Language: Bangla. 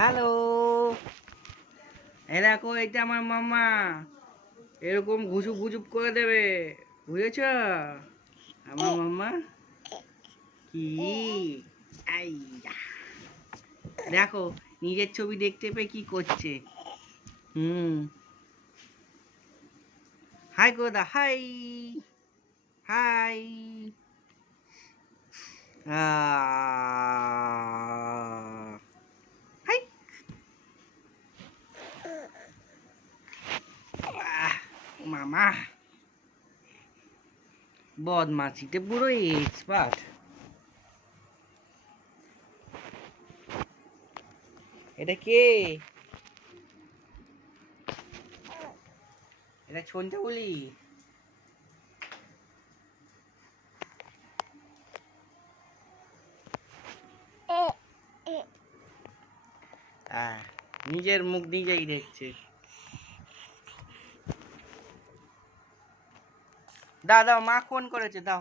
হ্যালো, এই দেখো এটা আমার মামা। এরকম ঘুচুপ ঘুচুপ করে দেবে, বুঝেছ? আমার মামা কি এই দেখো নিজের ছবি দেখতে পেয়ে কি করছে। হুম, হাই গোদা, হাই হাই। হাই মামা বদমাছিতে পুরো এক্সপার্ট। এটা কে? এটা ছনটা বলি। নিজের মুখ নিজেই দেখছে। দাও দাও, মা ফোন করেছে, দাও।